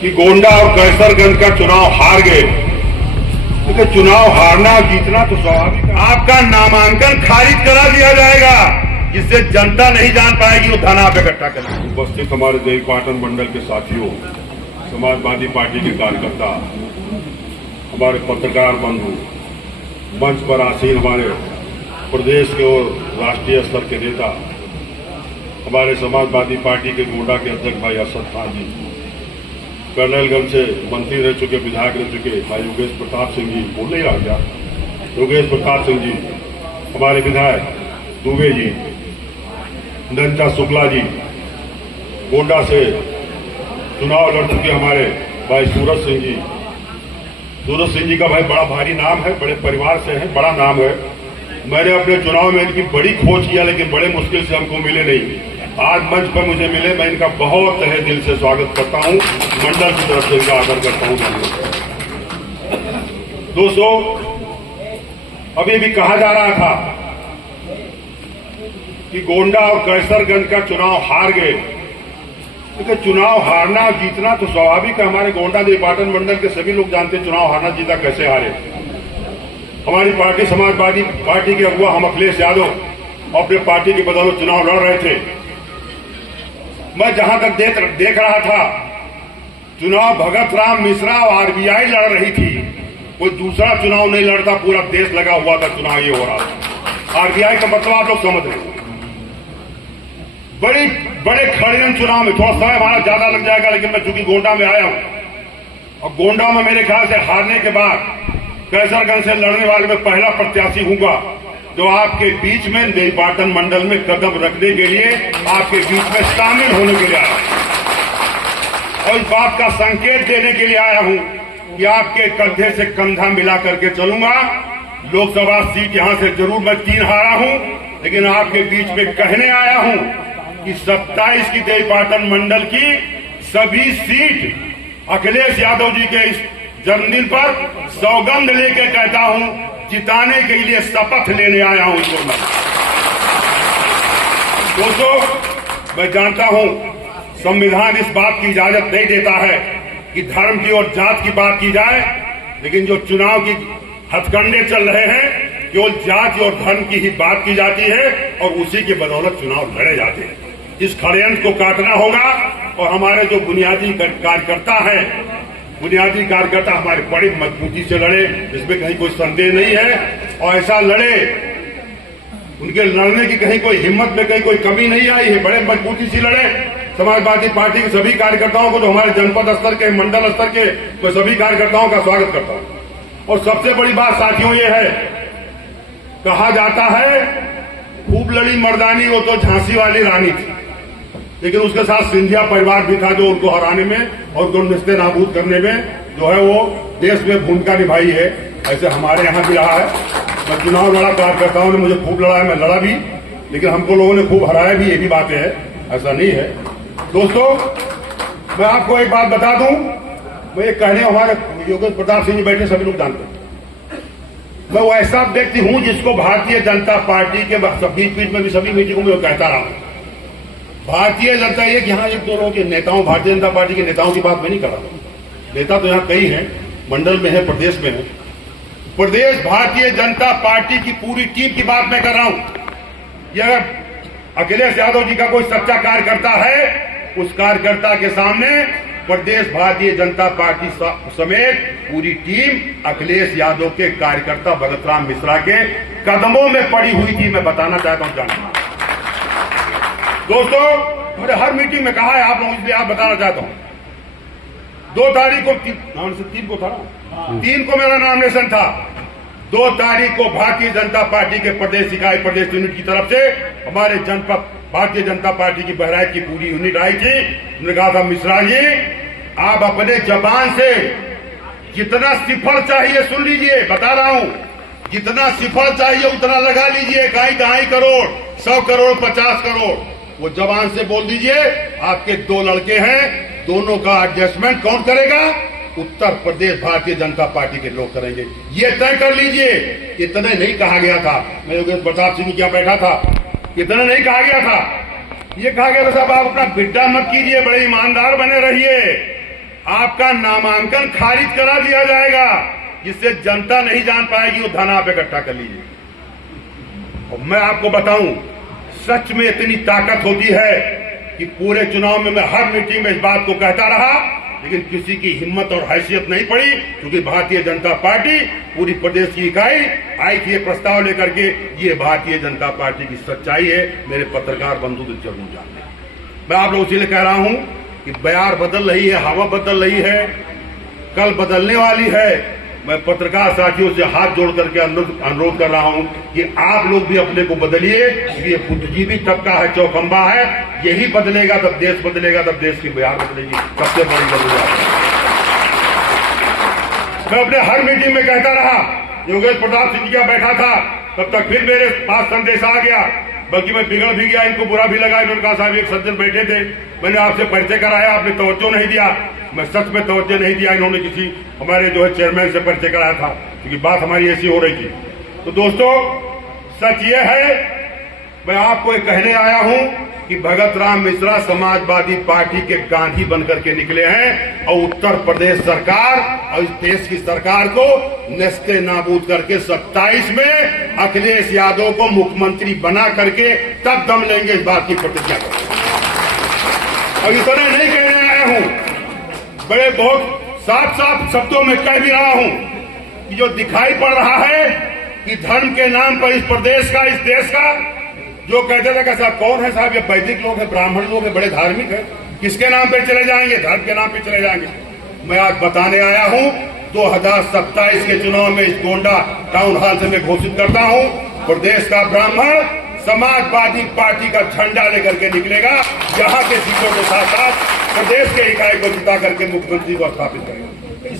कि गोंडा और कैसरगंज का चुनाव हार गए। क्योंकि चुनाव हारना और जीतना तो स्वाभाविक है। आपका नामांकन खारिज करा दिया जाएगा, जिससे जनता नहीं जान पाएगी वो धन आप इकट्ठा करेंगे। उपस्थित हमारे देवीपाटन मंडल के साथियों, समाजवादी पार्टी के कार्यकर्ता, हमारे पत्रकार बंधु, मंच पर आसीन हमारे प्रदेश के और राष्ट्रीय स्तर के नेता, हमारे समाजवादी पार्टी के गोंडा के अध्यक्ष भाई असद खान जी, कर्नलगंज से मंत्री रह चुके, विधायक रह चुके भाई योगेश प्रताप सिंह जी, बोल नहीं रहा क्या, योगेश प्रताप सिंह जी, हमारे विधायक दुबे जी, नंचा शुक्ला जी, गोंडा से चुनाव लड़ चुके हमारे भाई सूरज सिंह जी। सूरज सिंह जी का भाई बड़ा भारी नाम है, बड़े परिवार से है, बड़ा नाम है। मैंने अपने चुनाव में इनकी बड़ी खोज किया, लेकिन बड़े मुश्किल से हमको मिले नहीं। आज मंच पर मुझे मिले, मैं इनका बहुत तहे दिल से स्वागत करता हूं, मंडल की तरफ से इनका आदर करता हूं। दोस्तों, अभी भी कहा जा रहा था कि गोंडा और कैसरगंज का चुनाव हार गए। क्योंकि चुनाव हारना और जीतना तो स्वाभाविक है। हमारे गोंडा देवीपाटन मंडल के सभी लोग जानते हैं चुनाव हारना जीता कैसे हारे। हमारी पार्टी समाजवादी पार्टी के अगुआ हम अखिलेश यादव अपने पार्टी की बदौलत चुनाव लड़ रहे थे। मैं जहां तक देख रहा था, चुनाव भगत राम मिश्रा और आरबीआई लड़ रही थी, कोई दूसरा चुनाव नहीं लड़ता, पूरा देश लगा हुआ था, चुनाव ये हो रहा था। आरबीआई का मतलब आप लोग समझ रहे हैं। बड़े खड़े चुनाव में थोड़ा समय हमारा ज्यादा लग जाएगा, लेकिन मैं चूंकि गोंडा में आया हूं और गोंडा में मेरे ख्याल से हारने के बाद कैसरगंज से लड़ने वाले में पहला प्रत्याशी हूंगा जो आपके बीच में देवीपाटन मंडल में कदम रखने के लिए, आपके बीच में शामिल होने के लिए आया और इस बात का संकेत देने के लिए आया हूं कि आपके कंधे से कंधा मिला करके चलूंगा। लोकसभा सीट यहां से जरूर मैं 3 हारा हूं, लेकिन आपके बीच में कहने आया हूं कि 27 की देवीपाटन मंडल की सभी सीट अखिलेश यादव जी के इस जन्मदिन पर सौगंध लेके कहता हूं, जिताने के लिए शपथ लेने आया हूं इसको मैं। दोस्तों, मैं जानता हूं संविधान इस बात की इजाजत नहीं देता है कि धर्म की और जात की बात की जाए, लेकिन जो चुनाव की हथकंडे चल रहे हैं, केवल जाति और धर्म की ही बात की जाती है और उसी की बदौलत चुनाव लड़े जाते हैं। इस षड्यंत्र को काटना होगा और हमारे जो बुनियादी कार्यकर्ता हैं, बुनियादी कार्यकर्ता हमारे बड़ी मजबूती से लड़े, इसमें कहीं कोई संदेह नहीं है। और ऐसा लड़े, उनके लड़ने की कहीं कोई हिम्मत में कहीं कोई कमी नहीं आई है, बड़े मजबूती से लड़े। समाजवादी पार्टी के सभी कार्यकर्ताओं को, जो हमारे जनपद स्तर के, मंडल स्तर के, मैं सभी कार्यकर्ताओं का स्वागत करता हूं। और सबसे बड़ी बात साथियों ये है, कहा जाता है खूब लड़ी मर्दानी वो तो झांसी वाली रानी थी, लेकिन उसके साथ सिंधिया परिवार भी था जो उनको हराने में और उनको निस्ते नाबूद करने में जो है वो देश में भूमिका निभाई है। ऐसे हमारे यहाँ भी रहा है। मैं चुनाव लड़ा, कार्यकर्ताओं ने मुझे खूब लड़ा है, मैं लड़ा भी, लेकिन हमको लोगों ने खूब हराया भी, ये भी बातें है, ऐसा नहीं है। दोस्तों, मैं आपको एक बात बता दूं, मैं ये कहने, हमारे योगेश प्रताप सिंह जी बैठे सभी लोग जानते हैं, मैं वो ऐसा व्यक्ति हूं जिसको भारतीय जनता पार्टी के बीच में भी सभी मीटिंगों में कहता रहा हूं। भारतीय जनता, ये कि यहाँ 1-2 लोगों के नेताओं, भारतीय जनता पार्टी के नेताओं की बात मैं नहीं कर रहा। नेता तो यहाँ कई हैं, मंडल में है, प्रदेश में है। प्रदेश भारतीय जनता पार्टी की पूरी टीम की बात मैं कर रहा हूं। यह अखिलेश यादव जी का कोई सच्चा कार्यकर्ता है, उस कार्यकर्ता के सामने प्रदेश भारतीय जनता पार्टी समेत पूरी टीम अखिलेश यादव के कार्यकर्ता भगत राम मिश्रा के कदमों में पड़ी हुई थी, मैं बताना चाहता हूं। जानना दोस्तों, मैंने हर मीटिंग में कहा है आप लोगों, इसलिए आप बताना चाहता हूं। 2 तारीख को 3 को था ना, 3 को मेरा नॉमिनेशन था। 2 तारीख को भारतीय जनता पार्टी के प्रदेश इकाई, प्रदेश यूनिट की तरफ से हमारे जनपद भारतीय जनता पार्टी की बहराइच की पूरी यूनिट आई थी। उन्होंने कहा था, मिश्रा जी आप अपने जबान से जितना सिफर चाहिए, सुन लीजिए, बता रहा हूं, जितना सिफर चाहिए उतना लगा लीजिए, 2.5 करोड़, 100 करोड़, 50 करोड़, वो जबान से बोल दीजिए। आपके 2 लड़के हैं, दोनों का एडजस्टमेंट कौन करेगा? उत्तर प्रदेश भारतीय जनता पार्टी के लोग करेंगे, ये तय कर लीजिए। इतने नहीं कहा गया था, मैं योगेश प्रताप सिंह क्या बैठा था, इतना नहीं कहा गया था। ये कहा गया था साहब आप अपना बिड्डा मत कीजिए, बड़े ईमानदार बने रहिए, आपका नामांकन खारिज करा दिया जाएगा, जिससे जनता नहीं जान पाएगी वो धन आप इकट्ठा कर लीजिए। और मैं आपको बताऊं, सच में इतनी ताकत होती है कि पूरे चुनाव में मैं हर मीटिंग में इस बात को कहता रहा, लेकिन किसी की हिम्मत और हैसियत नहीं पड़ी, क्योंकि भारतीय जनता पार्टी पूरी प्रदेश की इकाई आई थी ये प्रस्ताव लेकर के। ये भारतीय जनता पार्टी की सच्चाई है, मेरे पत्रकार बंधु तो जरूर जानते हैं। मैं आप लोगों से कह रहा हूं कि बयार बदल रही है, हवा बदल रही है, कल बदलने वाली है। मैं पत्रकार साथियों से हाथ जोड़ करके अनुरोध कर रहा हूं कि आप लोग भी अपने को बदलिए। ये बुद्धिजीवी तबका है, चौखंबा है, यही बदलेगा तब देश बदलेगा, तब देश की बयार बदलेगी। सबसे बड़ी जरूरत। मैं अपने हर मीटिंग में कहता रहा, योगेश प्रताप सिंधिया बैठा था तब तक फिर मेरे पास संदेश आ गया, बल्कि मैं बिगड़ भी गया, इनको बुरा भी लगा। इन्होंने कहा साहब एक सज्जन बैठे थे, मैंने आपसे परिचय कराया, आपने तवज्जो नहीं दिया। मैं सच में तवज्जो नहीं दिया, इन्होंने किसी हमारे जो है चेयरमैन से परिचय कराया था, क्योंकि बात हमारी ऐसी हो रही थी। तो दोस्तों, सच ये है, मैं आपको एक कहने आया हूं कि भगत राम मिश्रा समाजवादी पार्टी के गांधी बनकर के निकले हैं, और उत्तर प्रदेश सरकार और इस देश की सरकार को नस्ते नाबूद करके 27 में अखिलेश यादव को मुख्यमंत्री बना करके तब दम लेंगे, इस बात की प्रतिज्ञा करें। और इतना नहीं कहने आया हूं, बड़े बहुत साफ साफ शब्दों में कह भी रहा हूं कि जो दिखाई पड़ रहा है कि धर्म के नाम पर इस प्रदेश का, इस देश का, जो कहते थे कि साहब कौन है साहब, ये वैदिक लोग हैं, ब्राह्मण लोग हैं, बड़े धार्मिक है, किसके नाम पे चले जाएंगे, धर्म के नाम पे चले जाएंगे। मैं आज बताने आया हूं, 2027 के चुनाव में इस गोंडा टाउन हॉल से मैं घोषित करता हूं, प्रदेश का ब्राह्मण समाजवादी पार्टी का झंडा लेकर के निकलेगा, यहाँ के सीटों के साथ साथ प्रदेश के इकाई को जिता करके मुख्यमंत्री को स्थापित करेगा।